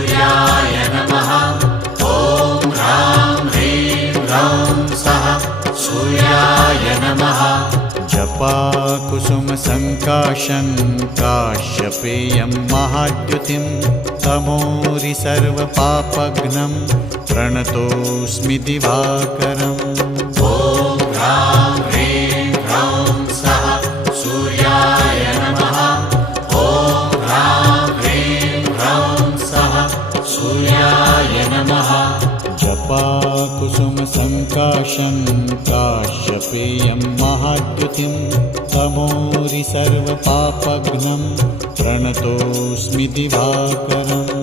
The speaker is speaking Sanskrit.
सूर्याय नमः। ॐ ह्रां ह्रीं ह्रौं सः सूर्याय नमः। जपाकुसुमसङ्काशं काश्यपेयं महाद्युतिं तमोरि सर्वपापघ्नं प्रणतोऽस्मि दिवाकरम्। ॐ ह्रां ह्रीं ह्रौं सः सूर्याय नमः। ॐ ह्रां ह्रीं ह्रौं सः सूर्याय नमः। जपाकुसुमसङ्काशं काश्यपेयं महाद्युतिं तमोरि सर्वपापघ्नं प्रणतोऽस्मि दिवाकरम्।